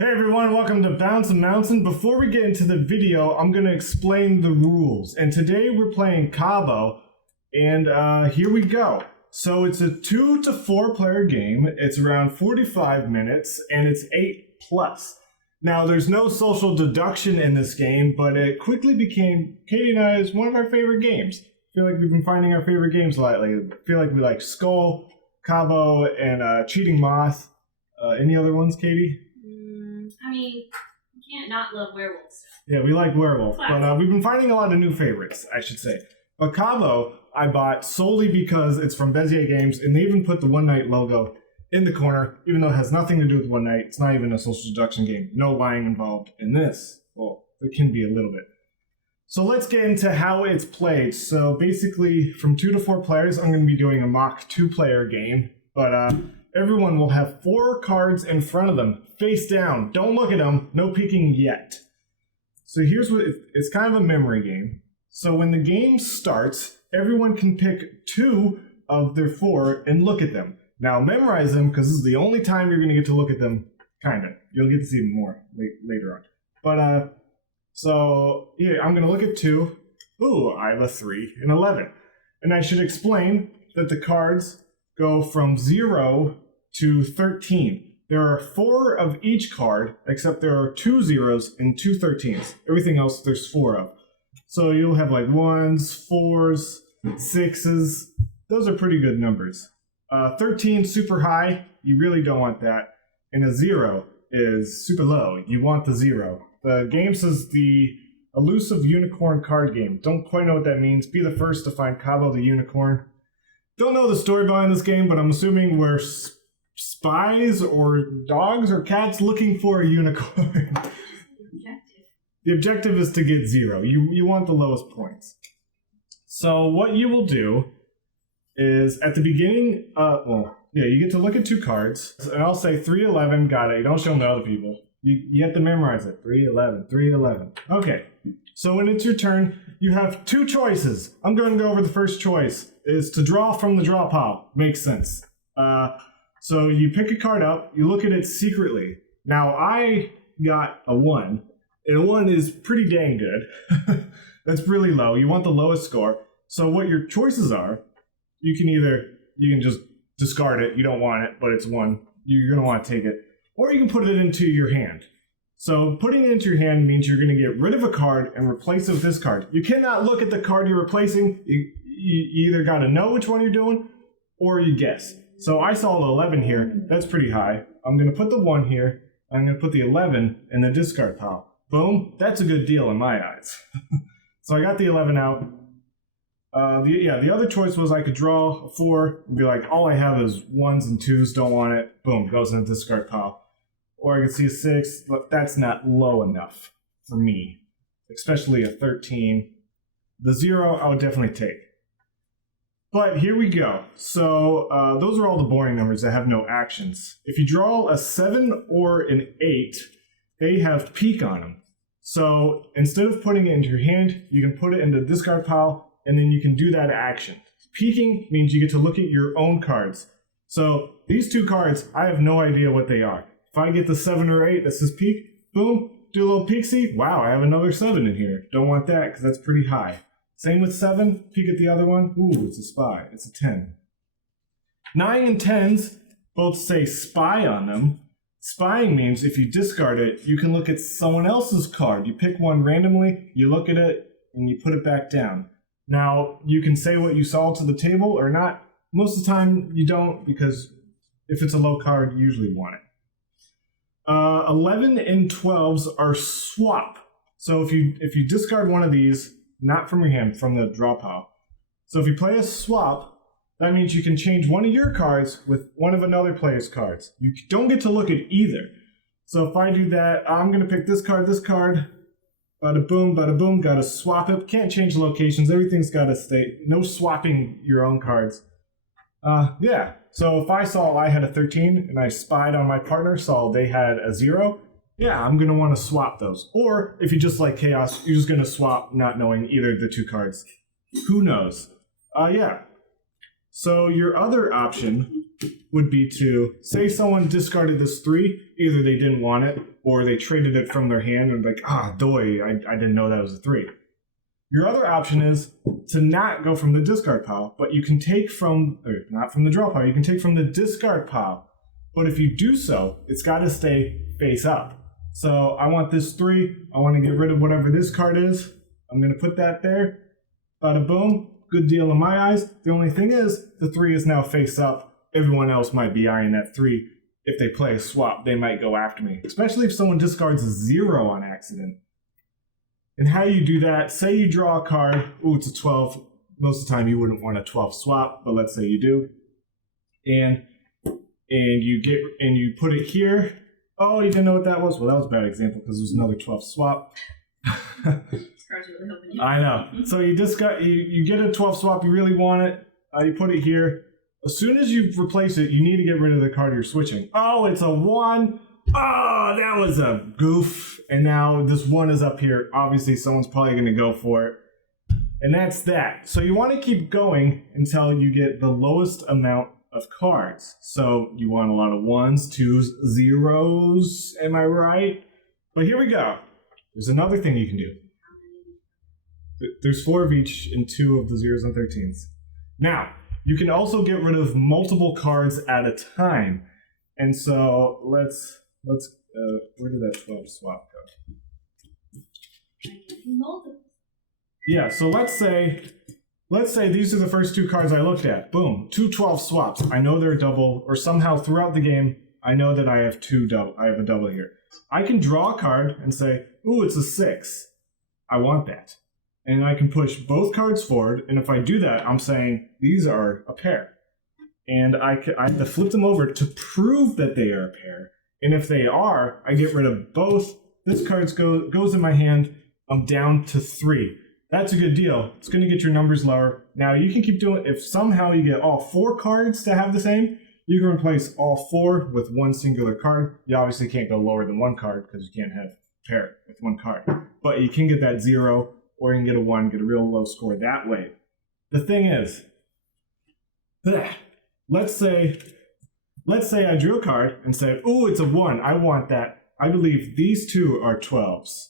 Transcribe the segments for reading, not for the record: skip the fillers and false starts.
Hey everyone, welcome to Bounce and Mountain. Before we get into the video, I'm going to explain the rules. And today we're playing Cabo, and here we go. So it's a 2 to 4 player game. It's around 45 minutes, and it's 8+. Now there's no social deduction in this game, but it quickly became, Katie and I, is one of our favorite games. I feel like we've been finding our favorite games lately. I feel like we like Skull, Cabo, and Cheating Moth. Any other ones, Katie? I mean, you can't not love werewolves. Yeah, we like werewolf, Classic. but we've been finding a lot of new favorites, I should say. But Cabo, I bought solely because it's from Bezier Games, and they even put the One Night logo in the corner, even though it has nothing to do with One Night. It's not even a social deduction game. No lying involved in this. Well, it can be a little bit. So let's get into how it's played. So basically, from 2 to 4 players, I'm going to be doing a mock 2-player game, but everyone will have 4 cards in front of them, face down. Don't look at them. No peeking yet. So here's what it's kind of a memory game. So when the game starts, everyone can pick 2 of their 4 and look at them. Now memorize them because this is the only time you're going to get to look at them. Kind of. You'll get to see them more later on. But so yeah, I'm going to look at 2. Ooh, I have a 3 and 11. And I should explain that the cards go from 0 to 13. There are 4 of each card, except there are 2 zeros and 2 13s. Everything else there's 4 of. So you'll have like 1s, 4s, 6s. Those are pretty good numbers. 13 super high, you really don't want that. And a 0 is super low. You want the 0. The game says the elusive unicorn card game. Don't quite know what that means. Be the first to find Cabo the unicorn. Don't know the story behind this game, but I'm assuming we're spies or dogs or cats looking for a unicorn. The objective is to get 0. You want the lowest points. So what you will do is at the beginning, you get to look at 2 cards, and I'll say 3, 11, got it. You don't show them to other people. You have to memorize it. 3, 11, 3, 11. Okay, so when it's your turn, you have 2 choices. I'm going to go over the first choice, is to draw from the draw pile. Makes sense. So you pick a card up, you look at it secretly. Now I got a 1, and a 1 is pretty dang good. That's really low. You want the lowest score. So what your choices are, you can just discard it. You don't want it, but it's 1. You're going to want to take it. Or you can put it into your hand. So putting it into your hand means you're going to get rid of a card and replace it with this card. You cannot look at the card you're replacing. You either got to know which one you're doing, or you guess. So I saw the 11 here. That's pretty high. I'm going to put the 1 here. I'm going to put the 11 in the discard pile. Boom. That's a good deal in my eyes. So I got the 11 out. The other choice was I could draw a 4 and be like, all I have is 1s and 2s, don't want it. Boom, goes in the discard pile. Or I could see a 6, but that's not low enough for me. Especially a 13. The 0 I would definitely take. But here we go. So those are all the boring numbers that have no actions. If you draw a 7 or an 8, they have peek on them. So instead of putting it into your hand, you can put it in the discard pile, and then you can do that action. Peeking means you get to look at your own cards. So these 2 cards, I have no idea what they are. If I get the 7 or 8 that says peek, boom, do a little peek-see. Wow, I have another 7 in here. Don't want that because that's pretty high. Same with 7, peek at the other one. Ooh, it's a spy. It's a 10. 9 and 10s both say spy on them. Spying means if you discard it, you can look at someone else's card. You pick one randomly, you look at it, and you put it back down. Now, you can say what you saw to the table or not. Most of the time, you don't, because if it's a low card, you usually want it. 11 and 12s are swap. So if you discard one of these, not from your hand, from the draw pile. So if you play a swap, that means you can change one of your cards with one of another player's cards. You don't get to look at either. So if I do that, I'm going to pick this card, bada boom, gotta swap it. Can't change locations, everything's gotta stay. No swapping your own cards. Yeah, so if I saw I had a 13 and I spied on my partner, saw they had a 0, yeah, I'm gonna wanna swap those. Or if you just like chaos, you're just gonna swap not knowing either of the 2 cards. Who knows? Yeah. So your other option would be to say someone discarded this 3, either they didn't want it or they traded it from their hand and like, doy, I didn't know that was a 3. Your other option is to not go from the discard pile, but you can take from, or not from the draw pile, you can take from the discard pile. But if you do so, it's got to stay face up. So I want this 3, I want to get rid of whatever this card is. I'm going to put that there. Bada boom, good deal in my eyes. The only thing is, the 3 is now face up. Everyone else might be eyeing that 3. If they play a swap, they might go after me, especially if someone discards a 0 on accident. And how you do that, say you draw a card, ooh, it's a 12. Most of the time you wouldn't want a 12 swap, but let's say you do. And you put it here. Oh, you didn't know what that was? Well, that was a bad example because there's another 12 swap. I know. So you get a 12 swap, you really want it, you put it here. As soon as you replace it, you need to get rid of the card you're switching. Oh, it's a 1. Oh, that was a goof. And now this 1 is up here. Obviously, someone's probably going to go for it. And that's that. So you want to keep going until you get the lowest amount of cards. So you want a lot of 1s, 2s, 0s. Am I right? But here we go. There's another thing you can do. There's 4 of each and 2 of the 0s and 13s. Now, you can also get rid of multiple cards at a time. And so let's where did that 12 swap go? Yeah, so let's say these are the first 2 cards I looked at. Boom, 2 12 swaps. I know they're double, or somehow throughout the game, I know that I have I have a double here. I can draw a card and say, ooh, it's a 6. I want that. And I can push both cards forward, and if I do that, I'm saying these are a pair. And I have to flip them over to prove that they are a pair. And if they are, I get rid of both. This card goes in my hand. I'm down to 3. That's a good deal. It's going to get your numbers lower. Now, you can keep doing it. If somehow you get all 4 cards to have the same, you can replace all 4 with 1 singular card. You obviously can't go lower than 1 card because you can't have a pair with 1 card. But you can get that 0, or you can get a 1, get a real low score that way. The thing is, let's say I drew a card and said, ooh, it's a 1. I want that. I believe these 2 are 12s.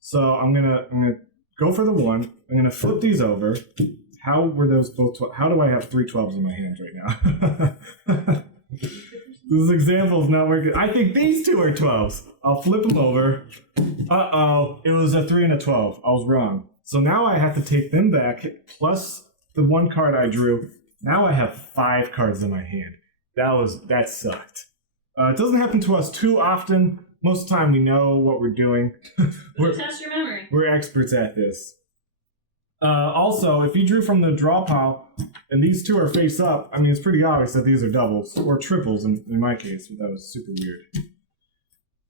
So I'm gonna go for the 1. I'm gonna flip these over. How were those both 12? How do I have 3 12s in my hands right now? This example is not working. I think these 2 are 12s. I'll flip them over. Uh-oh, it was a 3 and a 12. I was wrong. So now I have to take them back, plus the 1 card I drew. Now I have 5 cards in my hand. That sucked. It doesn't happen to us too often. Most of the time we know what we're doing. Test your memory. We're experts at this. Also, if you drew from the draw pile and these 2 are face up, I mean, it's pretty obvious that these are doubles, or triples in my case, but that was super weird.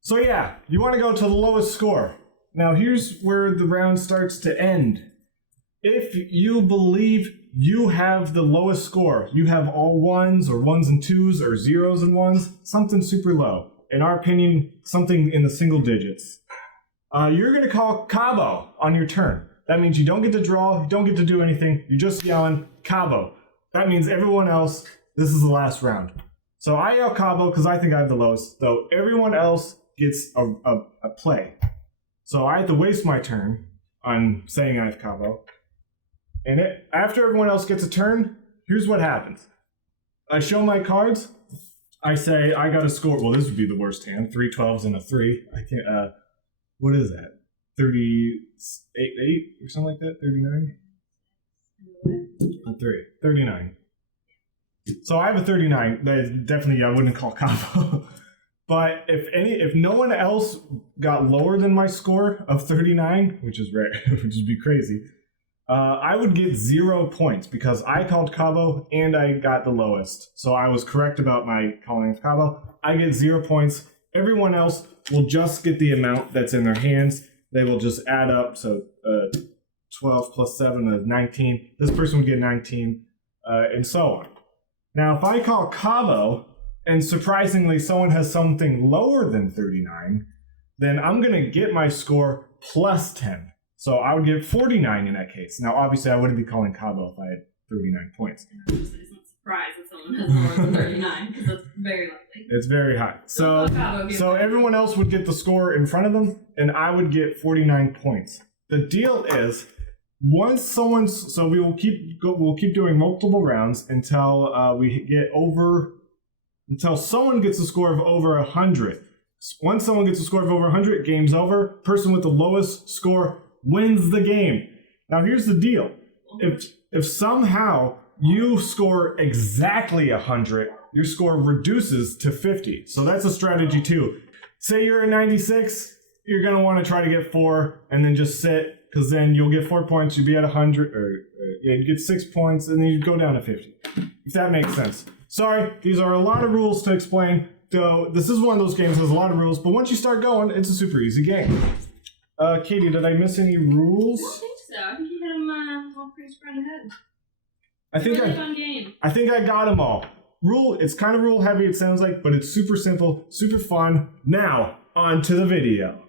So yeah, you want to go to the lowest score. Now here's where the round starts to end. If you believe you have the lowest score, you have all 1s or 1s and 2s or 0s and 1s, something super low. In our opinion, something in the single digits. You're going to call Cabo on your turn. That means you don't get to draw, you don't get to do anything, you're just yelling Cabo. That means everyone else, this is the last round. So I yell Cabo because I think I have the lowest, though everyone else gets a play. So I have to waste my turn on saying I have Cabo. And after everyone else gets a turn, here's what happens. I show my cards. I say I got a score. Well, this would be the worst hand. 3 12s and a 3. I can't. What is that? 38 or something like that. 39. A 3. 39. So I have a 39. That is definitely I wouldn't call Cabo. But if no one else got lower than my score of 39, which is rare, which would be crazy. I would get 0 points because I called Cabo and I got the lowest. So I was correct about my calling of Cabo. I get 0 points. Everyone else will just get the amount that's in their hands. They will just add up. So 12 plus 7 is 19. This person would get 19 and so on. Now, if I call Cabo and surprisingly someone has something lower than 39, then I'm going to get my score plus 10. So I would get 49 in that case. Now, obviously, I wouldn't be calling Cabo if I had 39 points. surprised that someone has more than 39, because that's very likely. It's very high. So everyone else would get the score in front of them, and I would get 49 points. The deal is, once someone's, so we'll keep doing multiple rounds until until someone gets a score of over 100. Once someone gets a score of over 100, game's over. Person with the lowest score wins the game. Now here's the deal: if somehow you score exactly 100, your score reduces to 50. So that's a strategy too. Say you're at 96, you're gonna want to try to get 4, and then just sit, because then you'll get 4 points. You'll be at 100, you get 6 points, and then you go down to 50. If that makes sense. Sorry, these are a lot of rules to explain. So this is one of those games that has a lot of rules, but once you start going, it's a super easy game. Katie, did I miss any rules? I don't think so. I think you hit them all pretty spread ahead. Fun game. I think I got them all. It's kind of rule heavy, it sounds like, but it's super simple, super fun. Now, on to the video.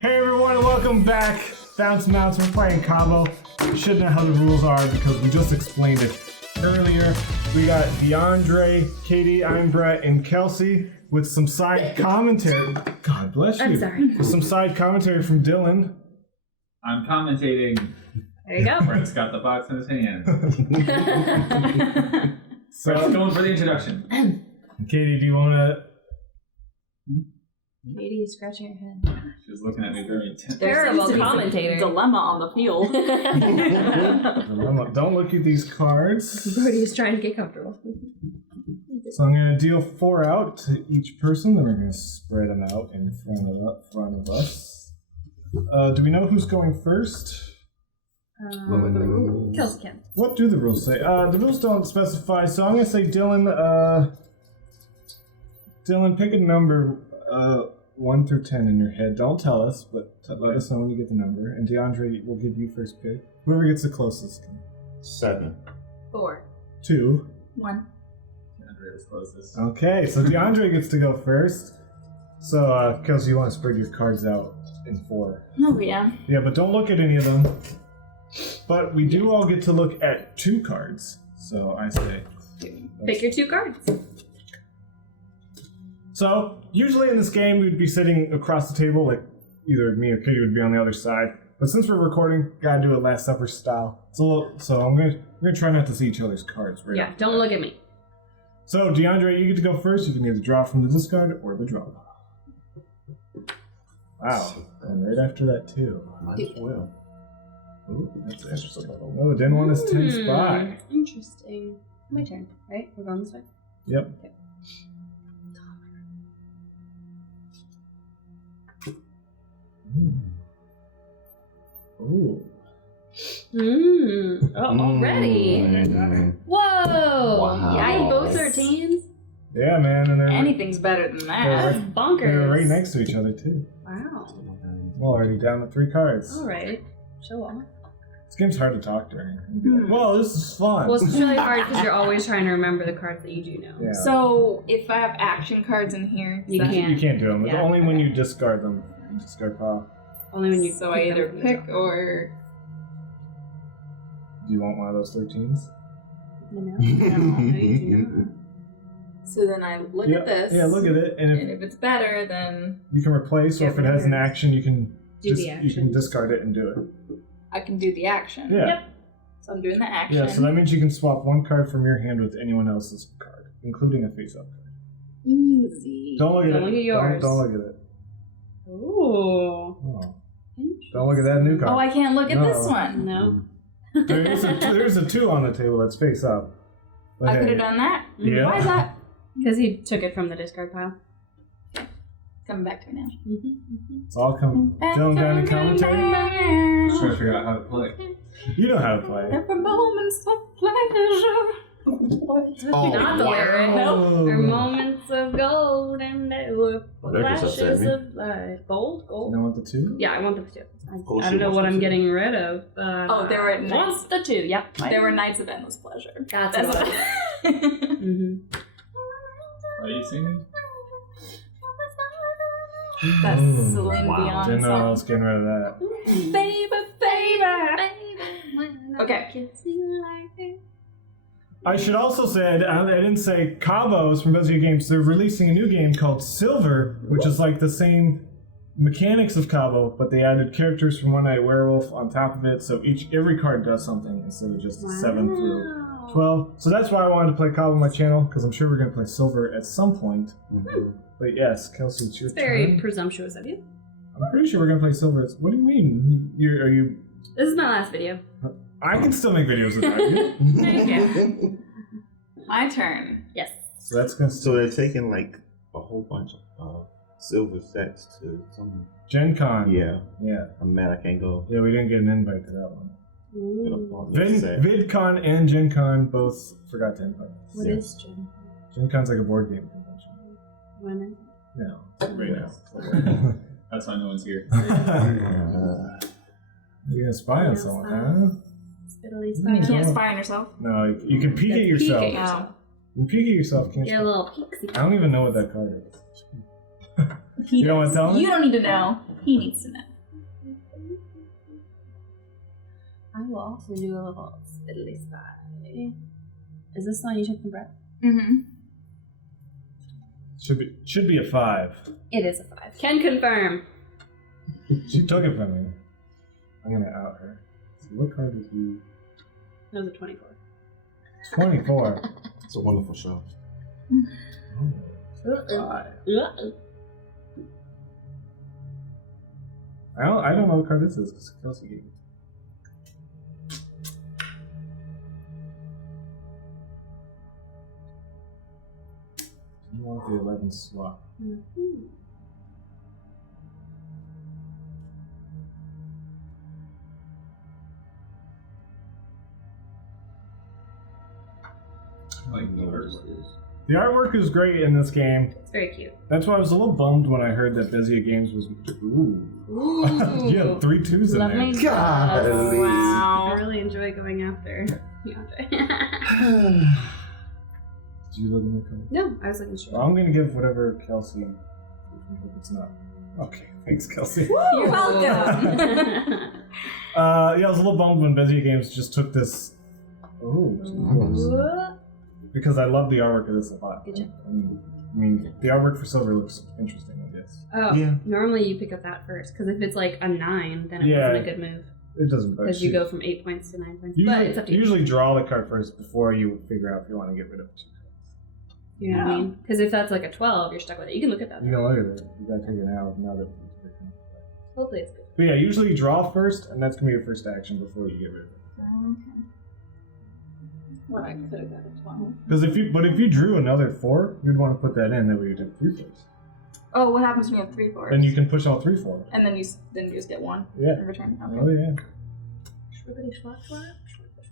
Hey everyone, welcome back. Bounce Mounts, we're playing Cabo. You should know how the rules are because we just explained it earlier. We got DeAndre, Katie, I'm Brett, and Kelsey with some side commentary. God bless you. I'm sorry. With some side commentary from Dylan. I'm commentating. There you go. Brett's got the box in his hand. So, Brett's going for the introduction. Katie, do you want to... Katie is scratching her head. She was looking at me very intently. Terrible commentator. Dilemma on the field. Don't look at these cards. Brody is trying to get comfortable. So I'm going to deal 4 out to each person, then we're going to spread them out in front of us. Do we know who's going first? Kelsey can. What do the rules say? The rules don't specify, so I'm going to say Dylan, pick a number 1 through 10 in your head. Don't tell us, but let us know when you get the number. And DeAndre will give you first pick. Whoever gets the closest. 7. 4. 2. 1. DeAndre was closest. Okay, so DeAndre gets to go first. So, Kelsey, you want to spread your cards out in 4. Oh, yeah. Yeah, but don't look at any of them. But we do all get to look at 2 cards. So I say... Pick your 2 cards. So, usually in this game, we'd be sitting across the table, like either me or Katie would be on the other side. But since we're recording, gotta do it Last Supper style. So I'm gonna try not to see each other's cards. Right? Yeah, don't look at me. So, DeAndre, you get to go first. You can either draw from the discard or the draw. Wow, and right after that too. Might as well. Ooh, that's interesting. Oh, it didn't want his 10 spy. Interesting. My turn, right? We're going this way? Yep. Okay. Ooh. Oh, already? Whoa! Wow. Yeah, both 13s? Yeah, man, and they're Anything's better than that. That's bonkers. they're right next to each other too. Wow. Well, already down to 3 cards. Alright. Show off. This game's hard to talk during. Whoa, this is fun. Well, it's really hard because you're always trying to remember the cards that you do know. Yeah. So, if I have action cards in here, You can't. You can't do them. It's Yeah, only when okay. you discard them. You discard pile. Only when you. So I either them. pick or. Do you want one of those 13s? No, you do not. So then I look at this. Yeah, look at it. And And if it's better, then you can replace, or Get if it rid of has an yours. action, you can Do the you can action. discard it and do it. I can do the action. Yeah. Yep. So I'm doing the action. Yeah, so that means you can swap 1 card from your hand with anyone else's card, including a face-up card. Easy. Don't look at Don't it. look at yours. Don't look at it. Ooh. Oh. Don't look at that new card. Oh, I can't look at No. this one. No. There's a 2 on the table that's face up. But I hey. could have done that. Yeah. Why is that? Because he took it from the discard pile. Coming back to me now. It's all come. Dylan got any commentary? Just trying to figure out how to play. You know how to play. Every moment's of pleasure. Oh, Not the lyric. wow. Or moments of gold and there were That just upset flashes me. of light. Gold? You Gold? don't want the 2? Yeah, I want the 2. course I you don't know want what the I'm 2. getting rid of. But Oh, there were I want the 2. Yep. There were nights of endless pleasure. That's That's what. what. Mm-hmm. Are you singing? That's Ooh, Celine wow. Dion Didn't know I song. was getting rid of that. Baby, baby. Okay. I should also say, I didn't say Cabos from Bezia Games. They're releasing a new game called Silver, which is like the same mechanics of Cabo, but they added characters from One Night Werewolf on top of it, so every card does something instead of just 7 through 12. So that's why I wanted to play Cabo on my channel, because I'm sure we're going to play Silver at some point. But yes, Kelsey, it's your It's very turn. presumptuous of you. I'm pretty sure we're going to play Silver. What do you mean? Are you... This is my last video. I can still make videos without you. Okay. My turn. Yes. So that's going to... So they're taking like a whole bunch of silver sets to some. Gen Con. Yeah, Yeah. I'm mad I can't go. Yeah, we didn't get an invite to that one. Could have bought me a set. VidCon and Gen Con both forgot to invite us. What Yeah. is Gen? Gen Con's like a board game convention. Women. No, right now. That's why no one's here. You're gonna spy on someone, huh? Spiddly You spy. can't spy on yourself. No, you can peek at yourself. Peek at Oh. yourself. You can peek at yourself, can't Get a you? little peeksy. I don't even know what that card is. You don't want to tell me? You don't need to know. He needs to know. I will also do a little spiddly spy. Is this the one you took from Brett? Mm-hmm. Should be a 5. It is a 5. Can confirm. She took it from me. I'm gonna out her. So what card is you? That was a 24. 24. It's a wonderful show. Five. I don't know what card this is because Kelsey gave it. You want the 11 swap. Like the worst. The artwork is great in this game. It's very cute. That's why I was a little bummed when I heard that Bezia Games was. Ooh. Ooh. You have 3 2s in Let there. me Golly. Wow. I really enjoy going after. Did you look at my card? No, I was looking straight. Well, I'm gonna give whatever Kelsey. If it's not. Okay, thanks, Kelsey. You're welcome. Yeah, I was a little bummed when Bezia Games just took this. Oh, Ooh. because I love the artwork of this a lot. Good job. I mean, the artwork for Silver looks interesting, I guess. Oh, Yeah. normally you pick up that first, because if it's like a 9, then it Yeah. wasn't a good move. It doesn't. Because you go from 8 points to 9 points. Usually, But it's up to you. usually draw the card first before you figure out if you want to get rid of it. You know what I mean? Because if that's like a 12, you're stuck with it. You can look at that. You can look at it. You gotta take it now that it's different. Hopefully it's good. But yeah, usually you draw first, and that's gonna be your first action before you get rid of it. Okay. Well, I could have got a 12. Because if you drew another 4, you'd want to put that in. That way you did 3 4s. Oh, what happens when you have 3 4s? Then you can push all 3 4s. And then you just get 1 Yeah. in return. Okay. Oh yeah.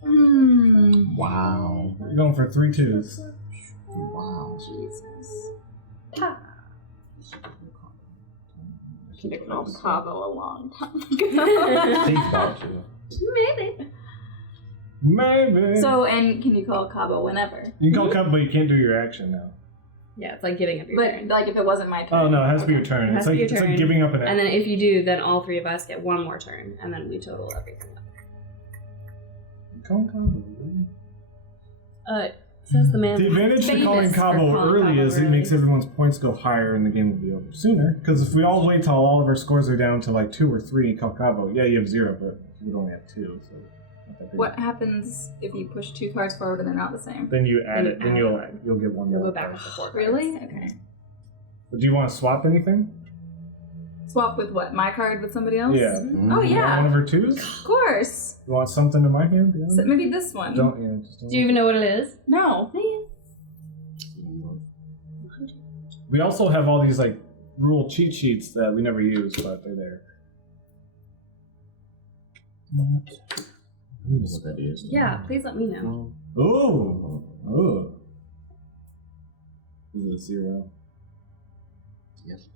Hmm. Wow. You're going for 3 2s. Wow. Jesus. Ha. I should have called Cabo a long time ago. Think about you. Maybe. Maybe. So, and can you call Cabo whenever? you can call Cup, but you can't do your action now. Yeah, it's like giving up your But, turn. like, if it wasn't my turn. Oh no, it has to be your turn. It has It's to like be your it's like turn. giving up an action. And then if you do, then all 3 of us get 1 more turn, and then we total everything up. Call Cabo. Says the man. The advantage to calling famous for Cabo calling early Cabo is it early. makes everyone's points go higher and the game will be over sooner. Because if we all wait till all of our scores are down to like 2 or 3 and call Cabo, yeah, you have 0, but you would only have 2. So not that big. What happens if you push 2 cards forward and they're not the same? Then you add Then it. you Then add you'll one. you'll get 1 You'll more. go back card. up to 4 cards. Really? Okay. But do you want to swap anything? Swap with what? My card with somebody else? Yeah. Oh, You want one yeah. of her 2s? Of course. You want something in my hand? Yeah. So maybe this one. Don't just don't. Do you even know what it is? No. We also have all these like rule cheat sheets that we never use, but they're there. What that is. Yeah, please let me know. Ooh. Ooh. Is it a 0? Yes.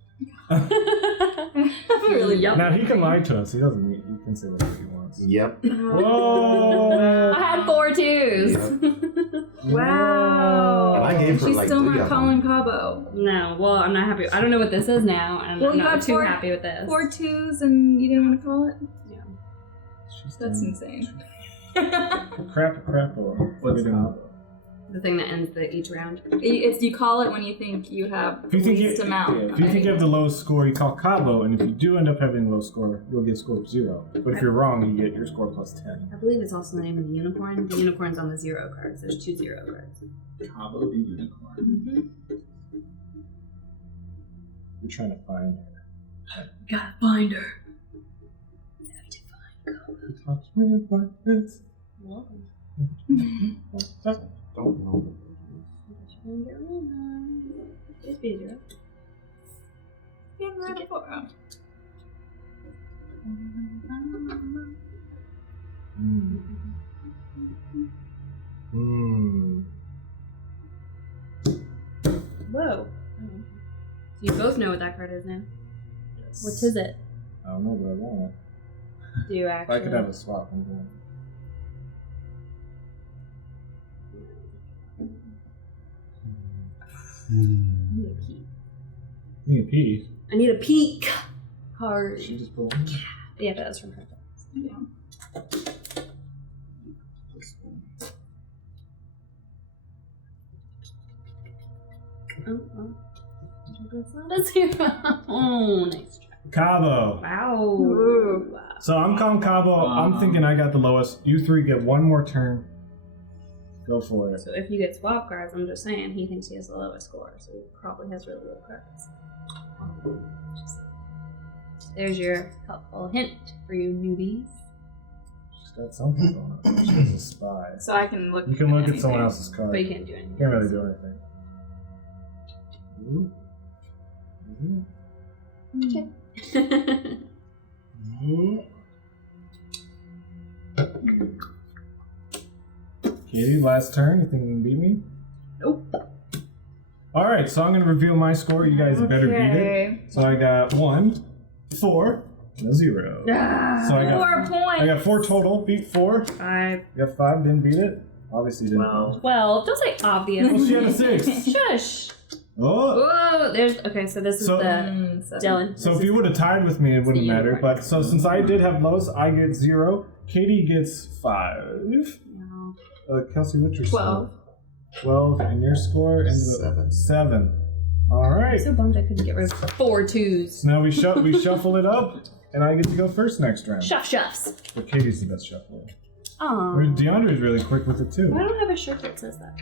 I'm really Yup. Now he can lie to us. He doesn't. He can say whatever he wants. Yep. Whoa! I had 4 2s. Wow. And I gave her She's like still 3 not of calling them. Cabo. No, well, I'm not happy. I don't know what this is now, and Well, I'm you not got too four- happy with this. 4 2s and you didn't want to call it? Yeah. That's insane. Crap. What's The thing that ends each round. It's you call it when you think you have If the you think least amount. if you think you have the lowest score, you call Cabo, and if you do end up having a low score, you'll get a score of 0. But if you're wrong, you get your score plus 10. I believe it's also the name of the unicorn. The unicorn's on the 0 cards. There's 2 0 cards. Cabo the unicorn. Mm-hmm. You're trying to find her. Gotta find her. You have to find Cabo. You talk to me about this. Don't know. Just be 0. Getting ready for it. Whoa. You both know what that card is now. Yes. What is it? I don't know, but I want it. Do you If actually? I could have a swap, I'm going. I need a peek. You need a pee. I need a peek card. She just pulled one. Yeah, that was from her. Yeah. Oh. That's not a 0. Oh, nice try. Cabo. Wow. Ooh. Wow. So I'm calling Cabo. I'm thinking I got the lowest. You 3 get one more turn. Go for it. So if you get swap cards, I'm just saying he thinks he has the lowest score, so he probably has really low cards. There's your helpful hint for you newbies. She's got something going on. She has a spy. So I can look. You can look at anything. someone else's card. But you can't do anything. Can't really do anything. Ooh. Ooh. Katie, last turn. You think you can beat me? Nope. Alright, so I'm going to reveal my score. You guys better beat it. Okay. So I got 1, 4, and a 0. Ah, So I got 4 points. I got 4 total. Beat 4. 5, You got 5. Didn't beat it. Obviously didn't. 12. Don't say obvious. Well, she had a 6. Shush. Oh. Whoa, there's okay. So this is So- the 7. Dylan. So if you would have tied with me, it wouldn't the matter. unicorn. But so since I did have lowest, I get 0. Katie gets 5. No. Kelsey, what's your 12. score? 12, and your score is 7. All right. I'm so bummed I couldn't get rid of 4 2s. So now we shuffle it up, and I get to go first next round. Shuffs. But Katie's the best shuffler. Aw. DeAndre's really quick with it too. I don't have a shirt that says that.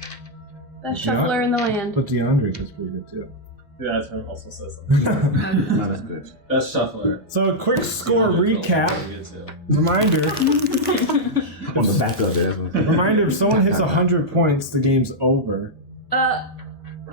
Best Yeah. shuffler in the land. But DeAndre does pretty good too. Yeah, that's what also says something. Not as good. Best shuffler. So a quick score Yeah, recap. pretty good too. Reminder. On the back of it. Reminder: if someone hits 100 points, the game's over.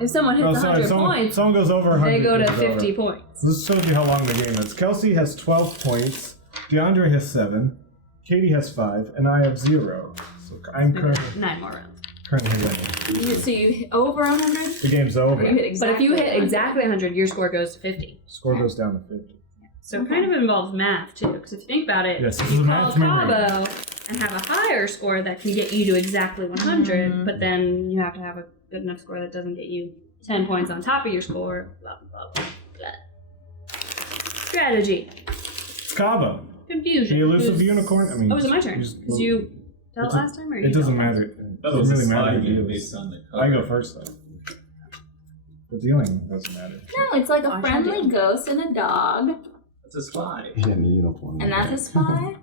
If someone hits 100 points, someone goes over 100. they go to it's over. 50 points. This shows you how long the game is. Kelsey has 12 points. DeAndre has 7. Katie has 5, and I have 0. So I'm currently 9 more rounds. winning. So you hit over 100? The game's over. Or you hit But if exactly you hit 100? exactly 100, your score goes to 50. Score goes down to 50. So it kind of involves math too, because if you think about it, Yes, this you is a call math memory. Cabo and have a higher score that can get you to exactly 100, but then you have to have a good enough score that doesn't get you 10 points on top of your score. Blah, blah, blah, blah. Strategy. It's Cabo. Confusion. The elusive Who's- unicorn. I mean, Oh, was it my turn? just- Because you dealt It's a- last time, or you It doesn't dealt matter. last? It That was doesn't a really matter. slide who game deals. based on the I color. go first though. The dealing doesn't matter. No, it's like Oh, a I friendly tried to. ghost and a dog. It's a slide. Yeah, the uniform. And that's a spy?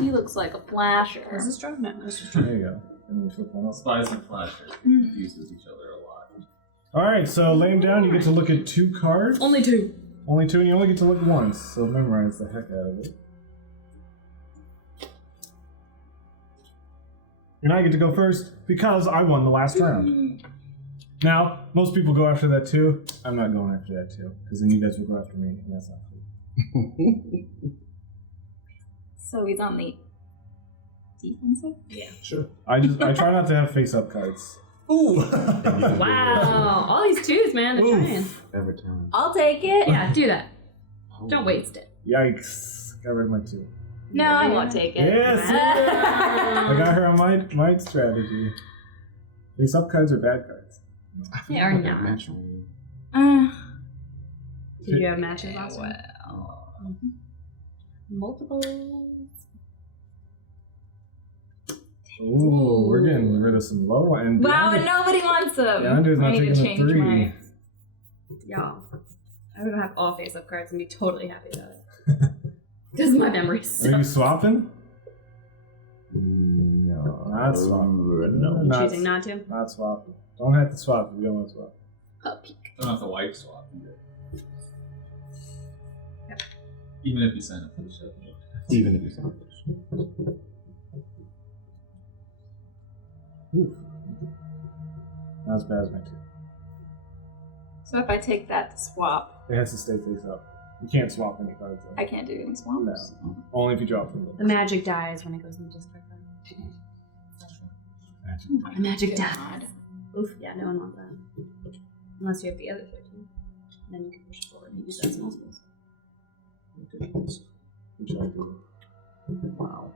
He looks like a flasher. Is this strong? No, this is There you go. And you flip one up. Spies and flashers confuse with each other a lot. All right, so lay 'em down. You get to look at 2 cards. only 2. Only 2, and you only get to look once. So memorize the heck out of it. And I get to go first because I won the last round. Now, most people go after that too. I'm not going after that too, because then you guys will go after me, and that's not cool. So he's on the defensive? Sure. I try not to have face-up cards. Ooh. Wow. All these 2s, man. They're Oof. trying. Every time. I'll take it. Yeah, do that. Oh. Don't waste it. Yikes! Got rid of my 2. No, I won't take it. Yes! I got her on my strategy. Face up cards are bad cards. They are not. Match room. Did you have matches last week? Multiples. Ooh, we're getting rid of some low end. Wow, and nobody wants them. DeAndre's not I need taking to the change 3. my. Y'all, I would have all face-up cards and be totally happy about it. Because my memory Are sucks. you swapping? No. Not swapping. No, You choosing not to? Not swapping. Don't have to swap if you don't want to swap. Oh, peek. Don't have to wipe swap either. Yep. Even if you sign up for the show. Even if it's not. Ooh. Not as bad as my 2. So if I take that to swap, It has to stay face up. You can't swap any cards though. I can't do any swaps. No. Only if you drop them. The magic dies when it goes in the discard card. Oh my The magic God. dies. Oof, yeah, no one wants that. Unless you have the other 13. Then you can push it forward and use that small space. Wow.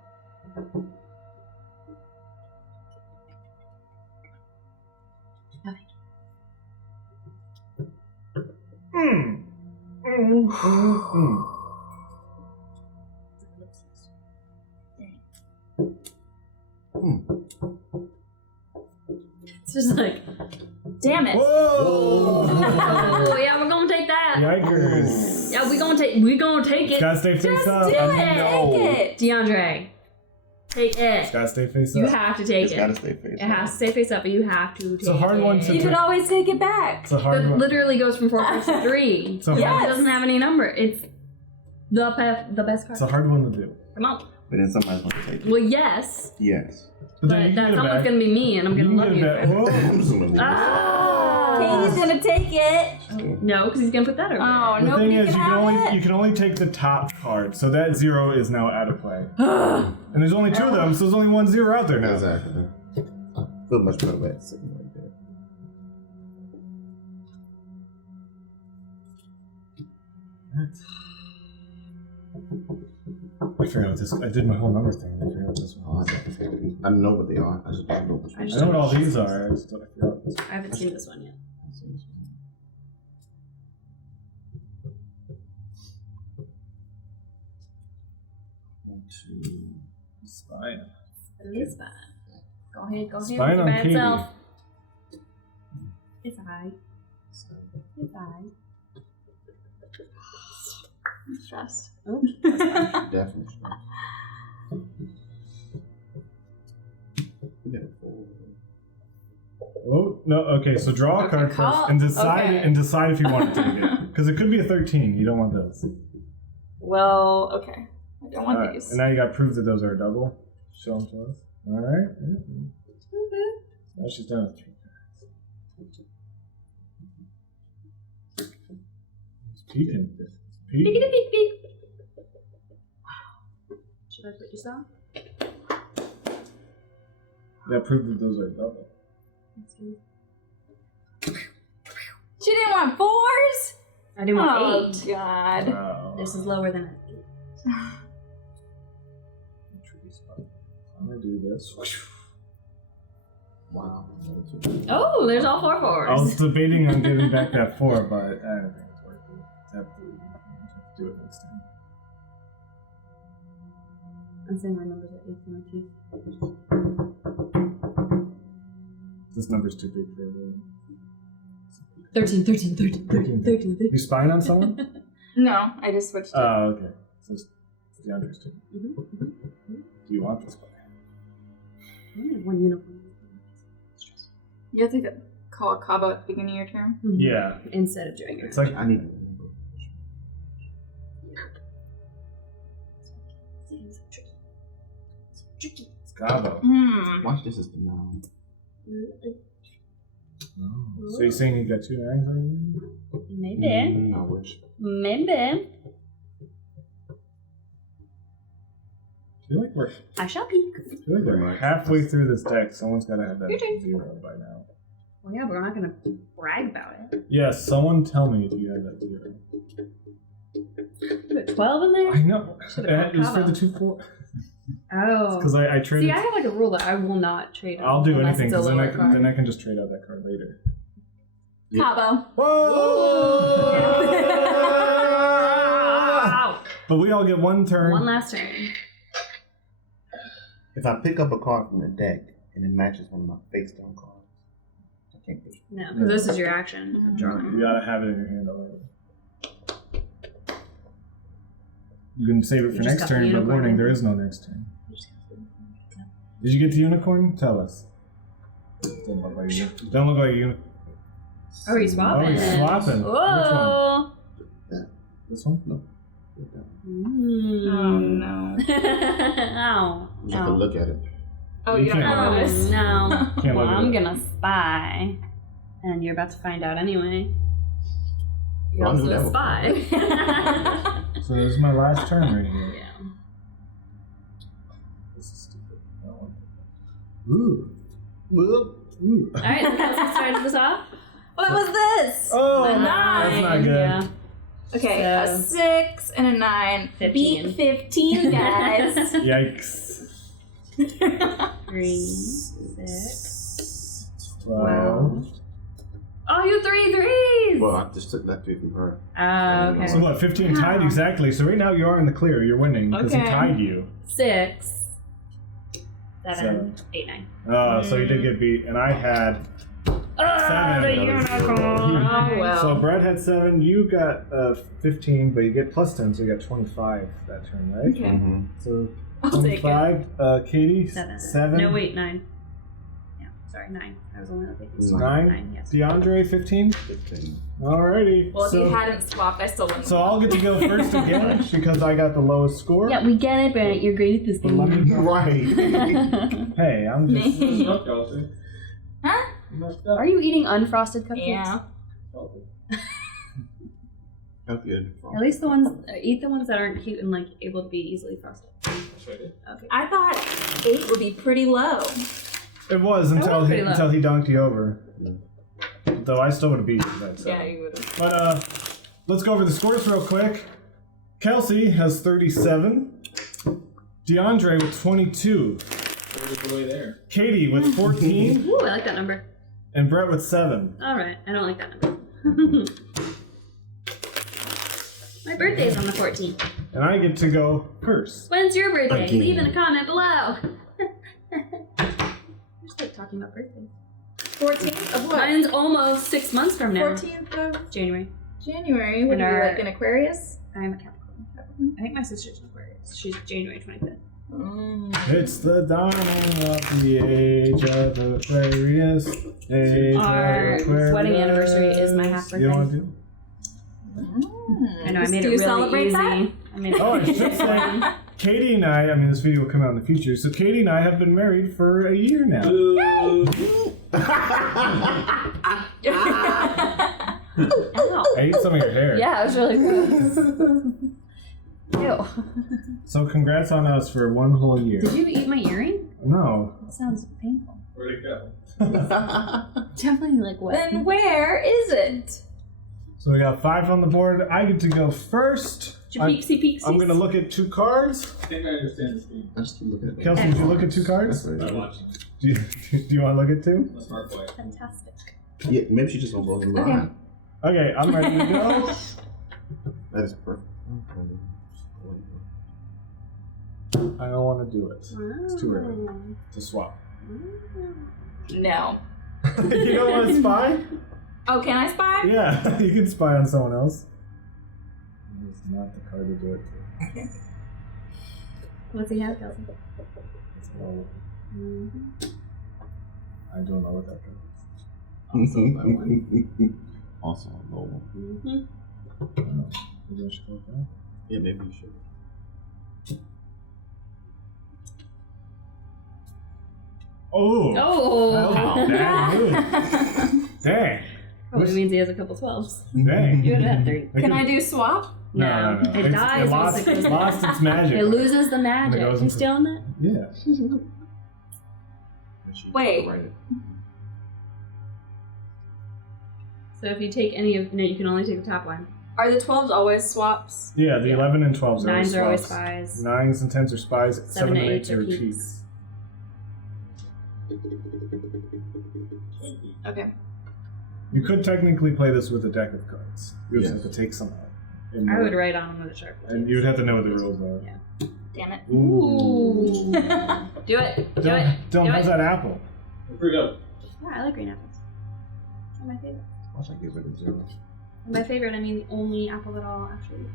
It's just like, Damn it. Whoa! oh yeah, we're gonna take that. Yikers! Yeah, we gonna take it. Gotta stay face Just up. do I it. know. Take it. DeAndre, take it. Gotta stay face You up. have to take It's it. gotta stay face It has to stay face up, but you have to take it. It's a hard one to You could always take it back. It's a hard It one. literally goes from 4 cards to 3. It's a It hard, doesn't have any number. It's the best card. it's a hard one to do. Come on. But then somebody's gonna take it. Well, yes, Yes. but then you that can get it someone's back. gonna be me, and I'm You gonna can love get you. it back. forever. Whoa. I'm just gonna leave it. Ah! Katie's gonna take it. No, because he's gonna put that over. Oh, The nobody thing is, can you have it. can only take the top card, so that 0 is now out of play. And there's only 2 of them, so there's only 1 0 out there now. Exactly. Feel much better about sitting right there. I forgot what this. I did my whole number thing. And I forgot what this Oh, one was. I know what they are. I just don't know which I one. just I know what all these are. I just forgot this one. I haven't seen this one yet. One, two. Spine. It is fine. Go ahead, go ahead. Spine with your on bad Katie. self. It's alright. It's alright. I'm stressed. Oh, Definitely. You got a 4. Oh no. Okay, so draw a Okay, card call- first and decide okay. if you want to take it because it could be a 13. You don't want those. Well, okay. I don't want Alright, these. and now you got proof that those are a double. Show them to us. All right. Now she's done with 3 cards. He's peeking. Peek, Peeking. peek, peek. Should I put you some? That proved that those are double. She didn't want 4s? I didn't want Oh, 8. God. Wow. This is lower than an 8. I'm gonna do this. Wow. Oh, there's all 4 I was 4s. debating on giving back that 4, but I don't think it's worth it. Have to do it next time. I'm saying my numbers are 8 for my teeth. This number's too big for everyone. 13, 13, 13, 13, 13, 13. You spying on someone? No, I just switched it. Oh, okay. So it's DeAndre's too. Mhm. Do you want this one? I only have 1 uniform. You have to call a Cabo at the beginning of your term. Yeah. Instead of doing it. It's like I need to remember. Tricky. it's Cabo. Watch this as the 9. Oh. So you're saying you got 2 9s on you? Maybe. I wish. Maybe. I feel like we're I shall peek. halfway through this deck. Someone's got to have that Your turn. 0 by now. Well, yeah, but we're not going to brag about it. Yes, someone tell me if you have that 0. Put 12 in there? I know. Should've It was for Cabo. the 2 4. Oh. Because I traded. See, I have like a rule that I will not trade. I'll do unless anything it's a because lower card. then I can just trade out that card later. Cabo. Whoa! Wow. But we all get one turn. One last turn. If I pick up a card from the deck and it matches one of my face down cards, I can't pick it. No, because this is your action of drawing. You gotta have it in your hand already. You can save it You for just next got the turn, but unicorn. warning, there is no next turn. Did you get the unicorn? Tell us. Doesn't look like you. Don't look like you. Oh, are you swapping? Oh, you're swapping. Whoa. This one? No. Mm. Oh no. Ow. You have to look at it. Oh, You you don't can't know look at this. No. Can't Well, look at I'm it. gonna spy. And you're about to find out anyway. You're Well, I knew also a that spy. So this is my last turn right here. Yeah. This is stupid. I don't want that. Ooh. Ooh. Alright, so Kelsey started this off. What was this? Oh, A that's not good. Yeah. Okay, So- a 6 and a 9. 15. Beat 15, guys. Yikes. 3, 6. 12. Oh, you 3 threes! Well, I just took that 3 from her. Oh, okay. So what, 15 tied exactly. So right now you are in the clear. You're winning because he Okay. tied you. 6, 7, Seven. 8, 9. So you did get beat. And I had Oh, the 7. unicorn! Oh, well. So Brad had 7. You got 15, but you get plus 10, so you got 25 that turn, right? Okay. Mm-hmm. So I'll take it. 25. Katie, 7. 7. No, wait, 9. Yeah, sorry, 9. I was only looking at 9. 9, yes. DeAndre, 15. 15. Alrighty. Well, if so, you hadn't swapped, I still wouldn't. so I'll get to go first again because I got the lowest score. Yeah, we get it, but you're great at this But let me game. go. Right. Hey, I'm just. No, Kelsey. Huh? You messed up. Are you eating unfrosted cupcakes? Yeah. Kelsey. Help you in front. At least the ones, eat the ones that aren't cute and like able to be easily frosted. That's what I did. Okay. I thought 8 would be pretty low. It was until pretty low. he dunked you over. Though I still would have beat you that Yeah, time. you would have. But let's go over the scores real quick. Kelsey has 37. DeAndre with 22. Third of the way there. Katie with 14. Ooh, I like that number. And Brett with 7. Alright, I don't like that number. My birthday's on the 14th. And I get to go first. When's your birthday? Again. Leave in a comment below. I just like talking about birthdays. 14th of what? Mine's almost 6 months from now. 14th of January. January. Would And you be our- like an Aquarius? I'm a Capricorn. I think my sister's an Aquarius. She's January 25th. It's the dawning of the age of Aquarius. Age Our of Aquarius. wedding anniversary is my half You don't want birthday. to do I know, I made Do it you really celebrate easy. that? I made it Oh, I should say, Katie and I mean, this video will come out in the future, so Katie and I have been married for a year now. Ow. I ate some of your hair. Yeah, it was really gross. Ew. So congrats on us for one whole year. Did you eat my earring? No. That sounds painful. Where'd it go? Definitely like wet. Then where is it? So we got 5 on the board. I get to go first. Peepsy peepsies. I'm going to look at 2 cards. I think I understand this game. I just keep looking at that. Kelsey, did you look at 2 cards? That's I'm right. watching. Do you want to look at 2? I'm a smart boy. Fantastic. Yeah, maybe she just won't go in the Okay. line. Okay, I'm ready to go. That is perfect. I don't want to do it. It's too early to swap. No. You don't want to spy? Oh, can I spy? Yeah, you can spy on someone else. It's not the card to do it to. What's he have, Kelsey? It's low. I don't know what that card Also a low one. is. Oh, maybe I should go with that. Yeah, maybe you should. Oh! Oh! Dang. Dang. Probably means he has a couple 12s. Dang. You would have had 3. Can I do swap? No. It It's- dies. It lost, once it goes it lost its magic. It loses the magic. It goes You into- still on that? Yeah. Wait. Write it. So if you take any of... No, you can only take the top one. Are the 12s always swaps? Yeah, the 11 and 12s are 9s are always swaps. spies. 9s and 10s are spies. 7 and 8s are keeps. keeps. Okay. You could technically play this with a deck of cards. You just Yes. have to take some out. And, I would write on them with a sharp. And you would have to know what the rules are. Yeah. Damn it. Ooh. Do it. Do it. Dylan, how's that apple? Pretty good. Yeah, I like green apples. They're my favorite. Why should I give it a 0? My favorite, I mean the only apple that I'll actually eat.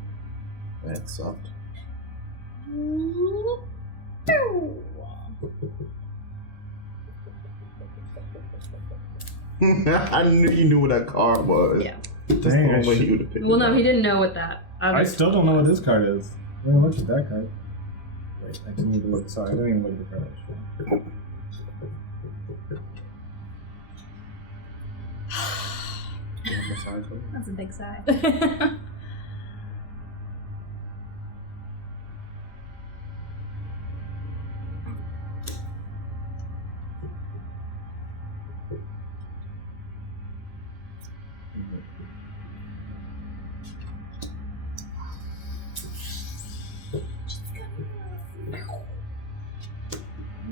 That's soft. I knew you knew what that card was. Yeah. That's Dang, the I only way should- you would have picked Well, it no, up. he didn't know what that. I still don't know what this card is. I haven't looked at that card. Wait, I didn't even look. Sorry, I didn't even look at the card. That's a big sigh. What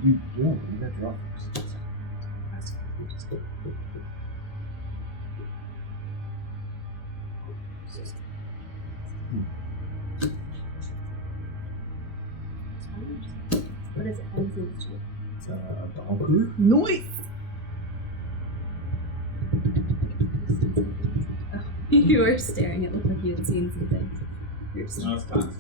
are you doing? You got draw first. What is it? I haven't seen this yet. It's a donker. Noise! You were staring. It looked like you had seen some things. You're just- No, it's constant.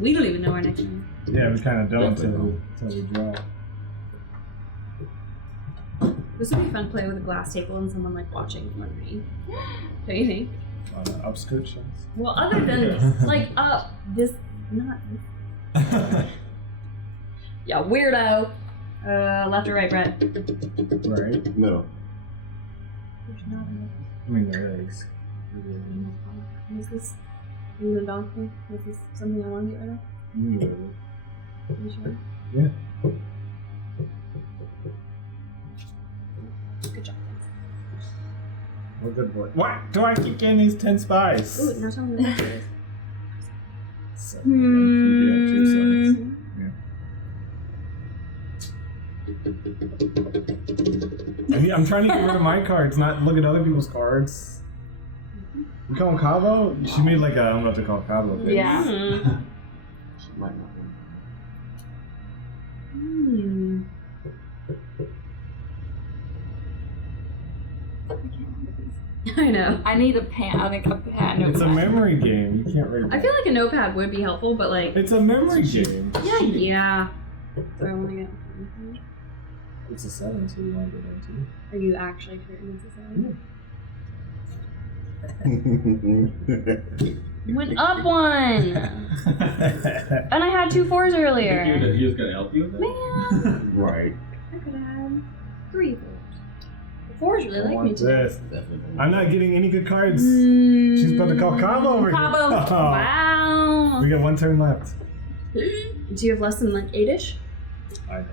We don't even know our next one. Yeah, we kind of don't Definitely until we draw. This would be fun to play with a glass table and someone like watching from underneath. Don't you think? Upskirt shots. Well, other than like this, not this. Yeah, weirdo. Left or right, Brett? Right. Middle. There's not enough. I mean, there is. Is this? Are you a donkey? Is this something I want to get rid of? Are you sure? Yeah. Good job. We're good boy. What? Do I keep getting these 10 spies? Ooh, now tell me what it is. So, Yeah, 2 sevens. I'm trying to get rid of my cards, not look at other people's cards. You call him Cabo? She made like a, I'm about to call Cabo. Face. Yeah. She might not win. Hmm. I know. I need a pen. I think a pen. It's a memory game. You can't read. I feel like a notepad would be helpful, but like, It's a memory game. yeah. Do I want to get? It's a 7, so you want to get into it. Are you actually certain it's a 7? Went up one, and I had 2 4s earlier. He was gonna help you with it? Man, Right. I could have had 3 4s. The 4s really I like me want today. this. Definitely. I'm not getting any good cards. She's about to call Cabo over Cabo. here. Oh, Wow. we got 1 turn left. Do you have less than like 8ish? I don't.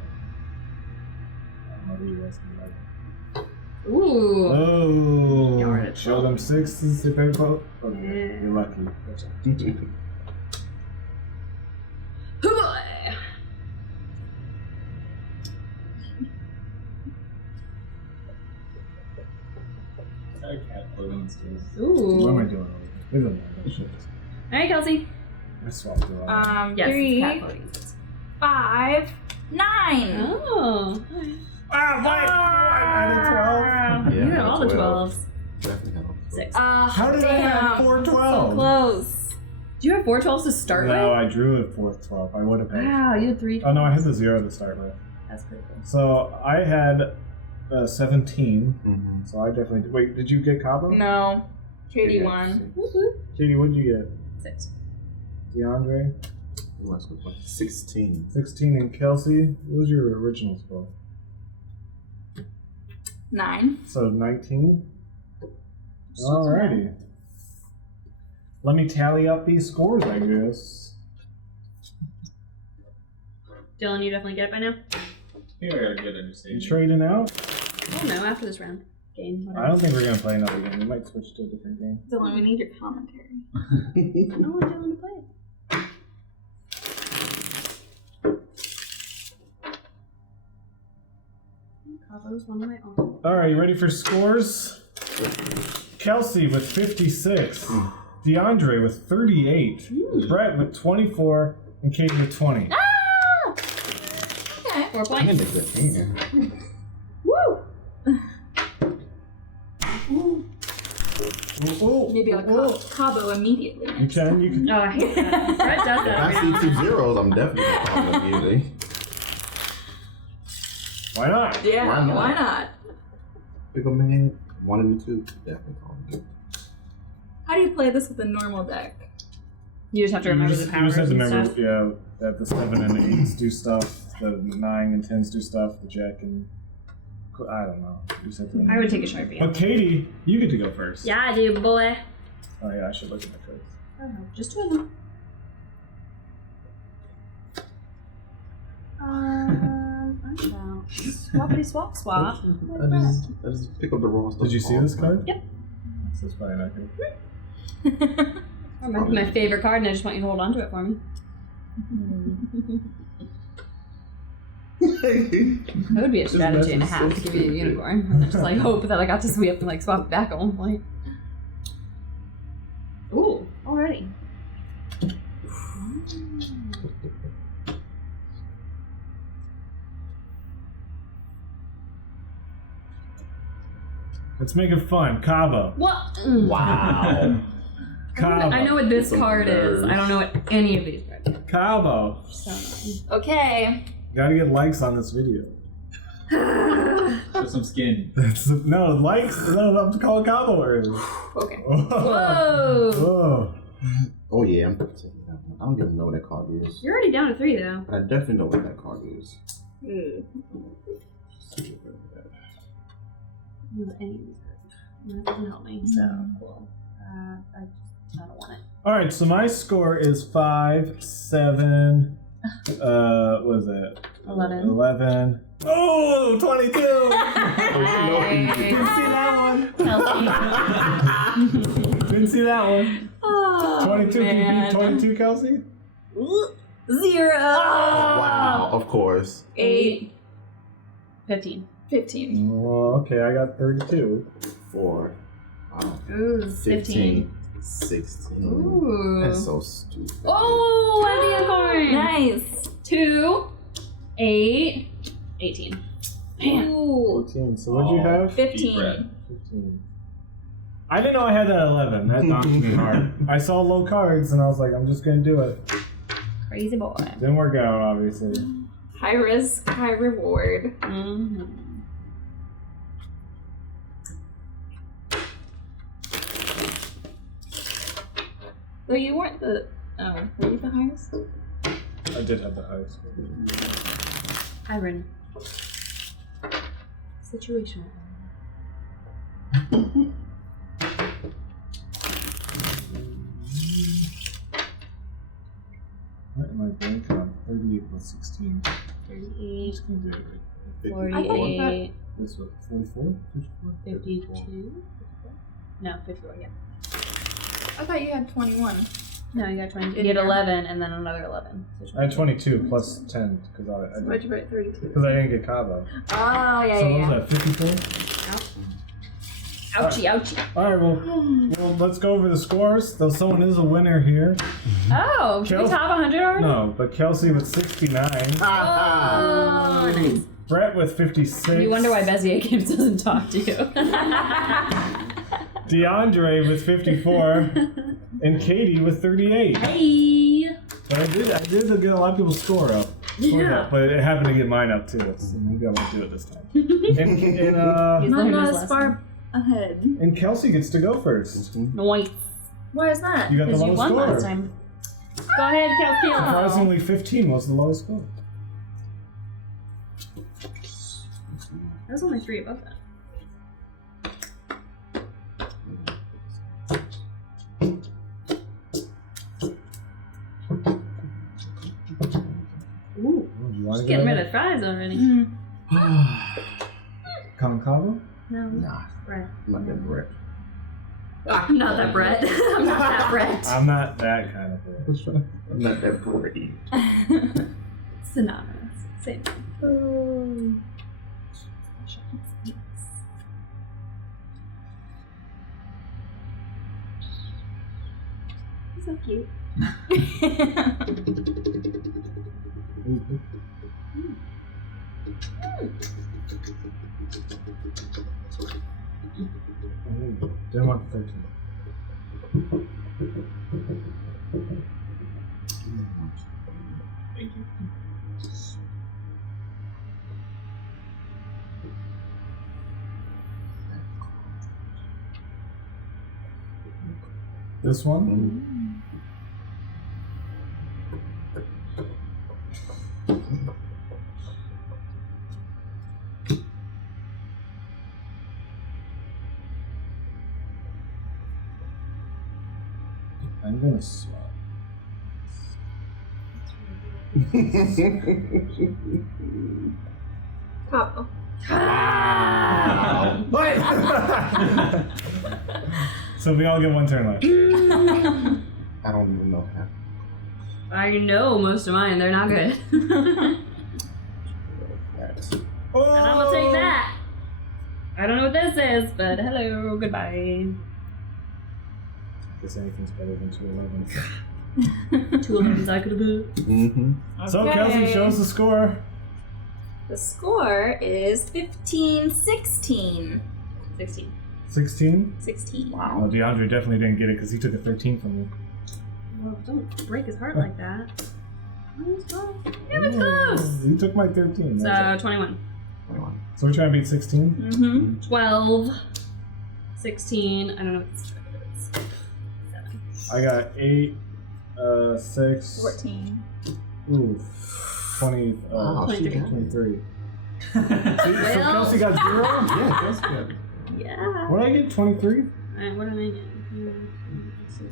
I'm not less than 11. Ooh. Oh, Darn it. show them 6s if they're close. Okay, Yeah. you're lucky. Hoo boy. I can't play on skills. What am I Ooh. doing over here? It doesn't matter. That shit is- All right, Kelsey. I swapped it all. Yes. 3, cat voting. 5, 9. Oh. I added 12. You got all the 12s. Definitely have them. 6. How did I have 4 So 12? close. Do you have 4 12s to start No, with? I drew a 4th 12. I would have had. Wow, you had 3 Oh no, I had the 0 to start with. That's pretty cool. So I had 17. Mm-hmm. So I definitely. Wait, did you get Cabo? No. Katie won. Katie, what did you get? 6. DeAndre? Who else was like 16? 16. And Kelsey? What was your original score? 9. So 19? Alrighty. Let me tally up these scores, I guess. Dylan, you definitely get it by now? I think I got a good You understanding. trading out? Oh no, after this round. game. I Whatever. don't think we're gonna play another game. We might switch to a different game. Dylan, we need your commentary. No one down to play it. Cabo's one of my own. All right, you ready for scores? Kelsey with 56, DeAndre with 38, Brett with 24, and Katie with 20. Ah! Okay. 4 I points. didn't make that game. Woo! Ooh, Maybe I'll Cabo immediately. You can. Oh, I hate that. Brett does If that. I every see now and 2 zeros, I'm definitely gonna call it immediately. Why not? Yeah, Why not? why not? Pick a man, 1 and 2, definitely call it. How do you play this with a normal deck? You just have to remember the You powers just have to and remember, stuff. yeah, that the 7 and the 8s do stuff, the 9 and 10s do stuff, the Jack and I don't know. You just have to I would take a Sharpie. But Katie, you get to go first. Yeah, I do, boy. Oh yeah, I should look at my cards. Oh, just 2 of them. I'm about swappity swap swap. I just pick up the raw stuff. Did you see all this the time. Yep. card? This is probably not good. I remember my favorite card, and I just want you to hold on to it for me. That would be a strategy and a half to give you a unicorn. And just like hope that I got to sweep and like swap it back at one point. Ooh, already. Let's make it fun. Cabo. What? Wow. Cabo. I know what this Some card is. nerves. I don't know what any of these cards are. Cabo. So annoying. Okay. Gotta get likes on this video. Show some skin. No, likes. No, I'm calling Cabo earlier. Okay. Whoa! Whoa. Oh yeah, I don't even know what that card is. You're already down to 3 though. I definitely know what that card is. Any of these cards. That doesn't help me. So cool. I don't want it. All right, so my score is 5, 7. What is it? 11. 11. Oh, 22. Didn't see that one. Kelsey. Didn't see that one. Oh, 22. Can you man. beat 22, Kelsey? 0. Wow, of course. 8. 15. 15. Well, okay, I got 32. 4. Ooh, 15. 16. Ooh. That's so stupid. Oh, a unicorn. Nice. 2, 8, 18. Man. Ooh. 14. So what'd you have? 15. 15. I didn't know I had that at 11. That knocked me hard. I saw low cards and I was like, I'm just gonna do it. Crazy boy. Didn't work out, obviously. High risk, high reward. Mm-hmm. Though you weren't the. Oh, were you the highest? I did have the highest. Iron. Situational. What am I blank on? 38 plus 16. 38, Just gonna do it right. 48, This was 44? 54? 52. No, 54, yeah. I thought you had 21. No, you got 20. You In had there. 11 and then another 11. So I had 22 plus 10 because Why'd you write 32? I didn't get Cabo. Oh, yeah, So yeah, what yeah. was that, 54? Ouchie, ouchie. Alright, well, let's go over the scores. Though someone is a winner here. Oh, did we Kel- top 100 already? No, but Kelsey with 69. Oh, nice. Brett with 56. You wonder why Bezier Games doesn't talk to you. DeAndre with 54. And Katie with 38. Hey! But I did get a lot of people's score up. Yeah. But it happened to get mine up too. So maybe I won't do it this time. He's None learned of his us lesson. far ahead. And Kelsey gets to go first. Nice. Why is that? You got the Because you lowest won score. last time. Go ahead, Kelsey. Surprisingly, 15 was the lowest score. There's only 3 above that. Ooh, You want just to getting rid of fries already. Mm. Concavo? No. Nah, Brett. I'm not that Brett. I'm not that Brett. I'm not that Brett. I'm not that kind of Brett. I'm not that Brett. Synonymous. Same. He's so cute. Didn't want the 13. Thank you. This one? I'm gonna swap. Cabo. What? So we all get one turn left. I don't even know how. I know most of mine. They're not good. That's Oh! And I'm gonna take that. I don't know what this is, but hello, goodbye. I guess anything's better than 211. 2 11s I could have been. Mm-hmm. So Okay. Kelsey shows the score. The score is 15-16. 16. 16. 16. Wow. Well, DeAndre definitely didn't get it because he took a 13 from you. Well, don't break his heart like that. It was close. It was Oh, close. You took my 13. So, 21. 21. So we're trying to beat 16? Mm-hmm. 12. 16. I don't know what this is. 7. I got 8, 6, 14. ooh, 20, Wow, she 23. got it. 23. So Well- Kelsey got 0? Yeah, that's good. Yeah. What did I get? 23? Alright, what did I get?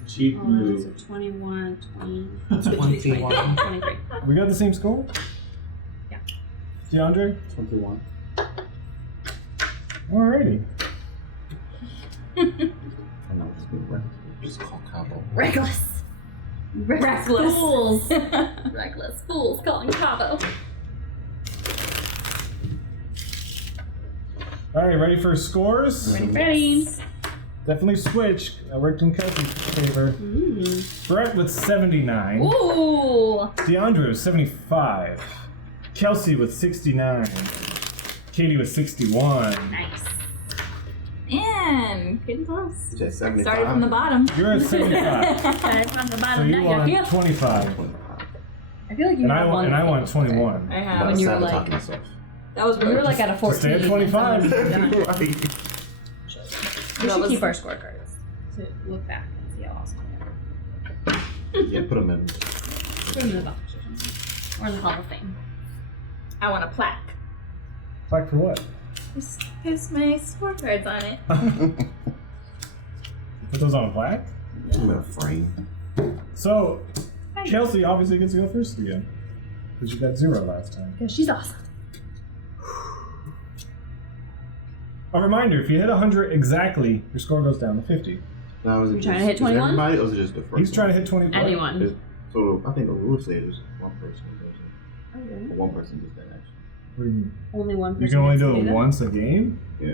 Cheap Hold on, move. so 21, 20, 21. 23. We got the same score? Yeah. DeAndre? 21. Alrighty. I know it's good. Just call Cabo. Reckless. Reckless. Fools. Reckless fools calling Cabo. Alright, ready for scores? Ready? Definitely switch. I worked in Kelsey's favor. Brett with 79. Ooh. DeAndre with 75. Kelsey with 69. Katie with 61. Nice. And getting close. She's at 75. Started from the bottom. You're at 75. That's on the So bottom. you Now won you're 25. 25. I feel like you And have one. I won 21. I I'm have. about When to you were sabotage like- myself. That was We were like at a 14. Stay at 25. and so we're done. Right. We That should was- keep our scorecards to look back and see how awesome we are. Yeah, put them in. Put them in the box or something. Or in the Hall of Fame. I want a plaque. Plaque for what? Here's my scorecards on it. Put those on a plaque? I'm in a frame. So, Kelsey obviously gets to go first again. Because you got 0 last time. Because she's awesome. A reminder, if you hit 100 exactly, your score goes down to 50. Now, is it You trying to just- hit is 21? everybody, or is it just the first He's trying to one? hit 20. Anyone. So, I think the rule says one person does it. Okay. Or one person does that action. What do you mean? Only one person. You can only gets to do it that? once a game? Yeah.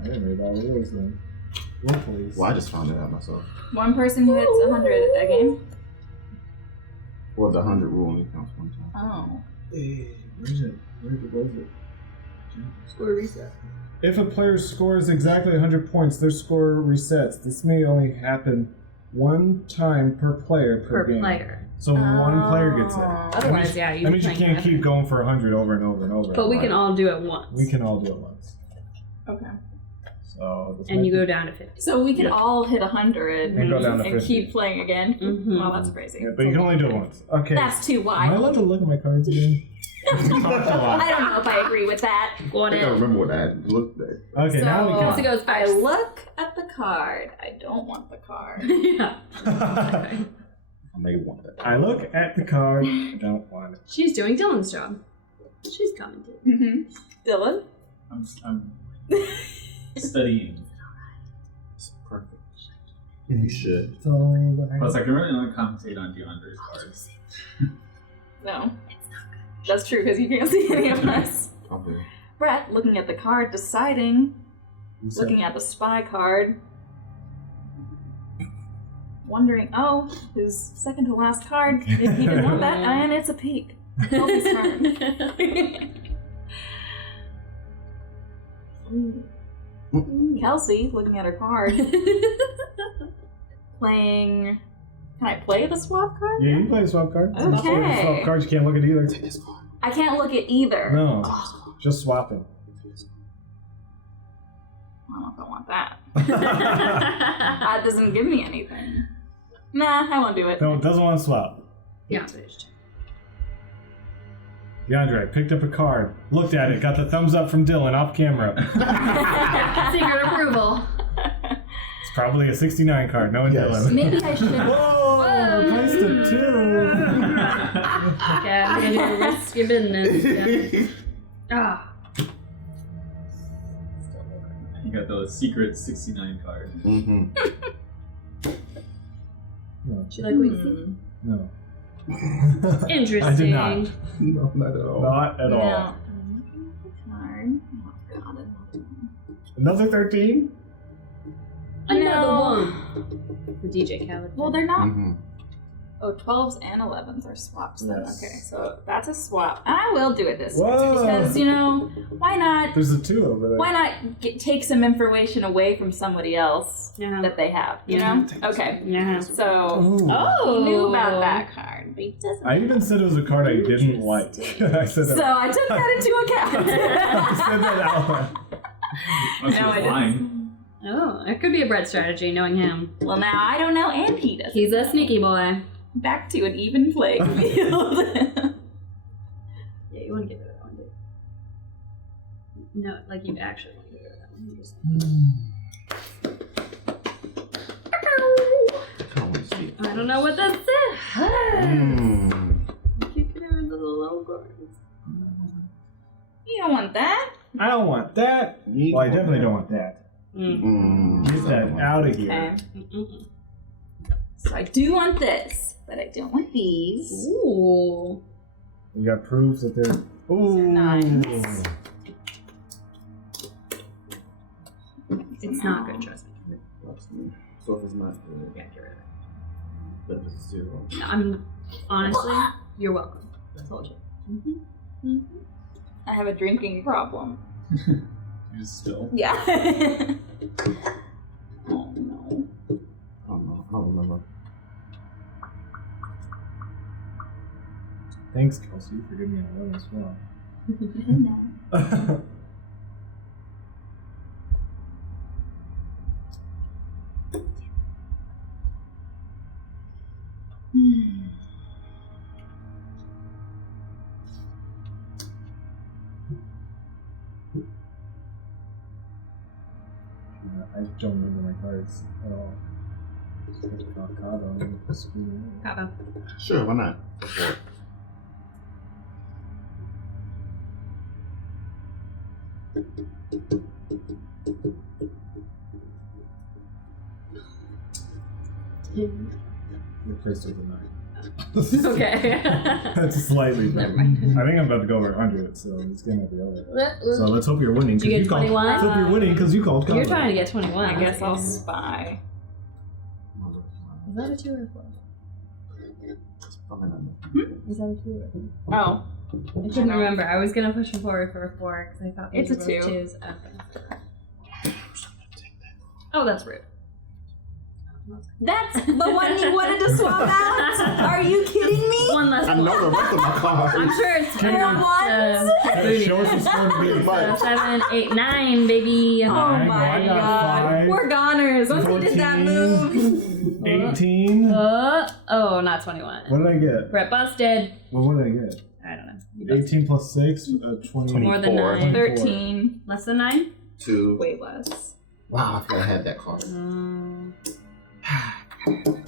I didn't read all the rules then. Rule please. Well, I just found it out myself. One person who hits 100 at that game. Well, the 100 rule only counts one time. Oh. Hey, where's it? Where's it? Score reset. If a player scores exactly 100 points, their score resets. This may only happen one time per player per game. player. So one player gets it. Otherwise, yeah, That means you can't keep going for 100 over and over and over. But we can all do it once. We can all do it once. Okay. So this And might you be- go down to 50. So we can Yeah. all hit 100 And go down to and 50. keep playing again. Mhm. Wow, that's crazy. Yeah, but you can only do it once. Okay. That's too Am I allowed wild. to look at my cards again? I don't know if I agree with that. I Got think I it. remember what I looked at. Okay, So- now we Kelsey can. goes I first. look at the card. I don't want the card. Yeah. I may want that. I look at the card. I don't want it. She's doing Dylan's job. She's coming to. Mm-hmm. Dylan? I'm Studying. It's perfect. You should. Plus, I can really only commentate on DeAndre's cards. No. That's true because you can't see any of us. Okay. Brett, looking at the card, deciding, looking at the spy card, wondering, oh, his second to last card, if he didn't want that, and it's a peek. Kelsey's turn. Kelsey, looking at her card, playing... Can I play the swap card? Yeah, you can play the swap card. Okay. The swap cards, you can't look at either. Take this card. I can't look at either. No, Oh, just swapping. I don't know if I want that. That doesn't give me anything. Nah, I won't do it. No, doesn't want to swap. Yeah. DeAndre picked up a card, looked at it, got the thumbs up from Dylan off camera. Secret approval. It's probably a 69 card, knowing Yes. Dylan. Maybe I should. Whoa! Replaced a 2! Okay, I'm gonna do risky business. Yeah. Ah. You got the secret 69 card. Mm-hmm. No. Do you like what you see? No. Interesting. I did not. No, not at all. Not at all. No. Card. Oh, God. Another 13? Another one. For DJ Khaled. Well, they're not. Mm-hmm. Oh, 12s and 11s are swaps then. Yes. Okay, so that's a swap. I will do it this Whoa. way because, you know, why not? There's a 2 over there. Why not take some information away from somebody else Yeah. that they have, you Yeah. know? Okay, Yeah. so Ooh. Oh. he knew about that card, but he doesn't. I even said it was a card I didn't like. I said So that. I took that into account. I said that out loud. Unless No, you're I lying. Oh, it could be a bread strategy, knowing him. Well, now I don't know, and he doesn't. He's a sneaky boy. Back to an even playing field. Yeah, you want to get rid of that one, dude. No, like you actually want to get rid of that one. You just- I don't want to see it. I don't know what that says. You can have the logo. You don't want that. I don't want that. Well, I definitely don't want that. Get that out of here. Okay. Mm-mm. So I do want this, but I don't want these. Ooh. We got proof that they're. Ooh. Nice. It's not good, trust me. So if it's not good, Yeah, get rid of it. but if it's 0. No, I'm honestly, you're welcome. I told you. I have a drinking problem. You just spill. Yeah. Oh no. I don't know. I don't remember. Thanks, Kelsey, for giving me a 1 as well. No. I don't remember my cards at all. So I have to call Cabo and screw it. Cabo. Sure, why not? Go for it. Replaced with a 9. Okay. That's slightly better. Never mind. I think I'm about to go over 100, so it's gonna be over. So So let's hope you're winning. Did you 'cause get called- 21? Let's hope you're winning because you called Cabo. you're trying to get 21. I guess I'll Is spy. that a 2 or a 4? Probably not. Is that a 2 or a 4? Oh. I couldn't remember. I was gonna push him forward for a 4 because I thought It's a these were 2. 2s. Okay. Oh, that's rude. That's the one you wanted to swap out? Are you kidding me? One less I one. know the rest of my cards. I'm sure it's Can you- Show us the score to be. 7, 8, 9, baby. Oh Nine, my well, I got god. 5. We're goners. Once we did that 14. move. 18. Oh, not 21. What did I get? Brett busted. Well, what did I get? I don't know. You busted. 18 plus 6, 20. More than 24. 9. 13. Less than 9? 2. Way less. Wow, I forgot I had that card.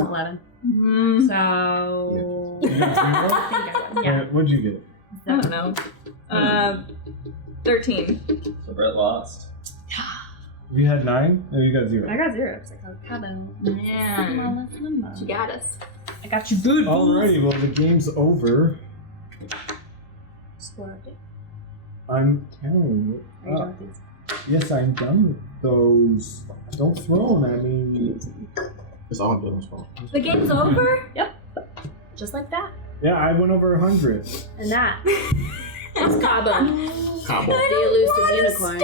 11. Mm, So. You got 0? I think I would. Yeah. What'd you get? I don't know. 13. So Brett lost. You had 9? No, you got 0. I got 0 because I called Cabo. Man. Number. She got us. I got you good. Alrighty, well the game's over. Score update. I'm telling you. Are you done with these? Yes, I'm done with those. Don't throw them at me. It's all Dylan's fault. The game's over? Yep. Just like that. Yeah, I went over 100. And that is Cabo. Cabo. The elusive unicorn.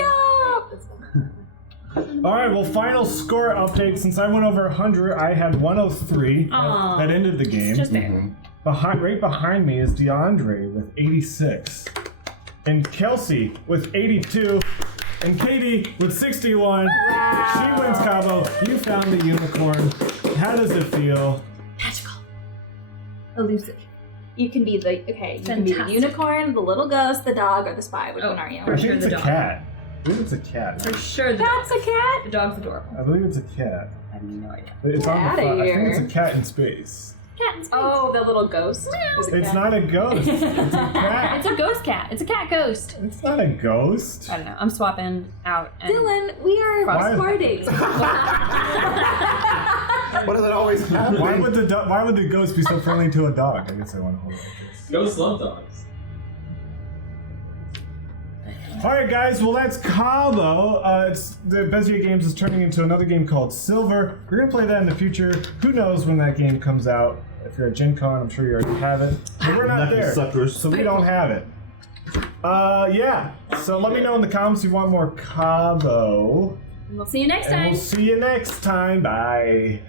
Alright, well, final score update. Since I went over 100, I had 103. Aw. That ended the game. Just fair. Right behind me is DeAndre with 86. And Kelsey with 82. And Katie with 61. Wow. She wins Cabo. You found the unicorn. How does it feel? Magical. Elusive. You can be the you can be the Fantastic. unicorn, the little ghost, the dog, or the spy. Which one are you? For I think sure it's the a dog. cat. I believe it's a cat. For sure the That's dog. a cat. The dog's adorable. I believe it's a cat. I have no idea. It's on the Outta front. I think here. it's a cat in space. Cat in space. Oh, the little ghost. Is a It's cat. not a ghost. It's a cat. It's a ghost cat. It's a cat ghost. It's not a ghost. I don't know. I'm swapping out. And Dylan, we are Why- score dating. Why does it always happen? Why would the ghost be so friendly to a dog? I guess I want to hold it like this. Ghosts love dogs. Alright guys, well that's Cabo. It's the Bezier Games is turning into another game called Silver. We're gonna play that in the future. Who knows when that game comes out? If you're at Gen Con, I'm sure you already have it. But we're not Lucky there. suckers. So we don't have it. Yeah. So let me know in the comments if you want more Cabo. we'll see you next And time. we'll see you next time. Bye.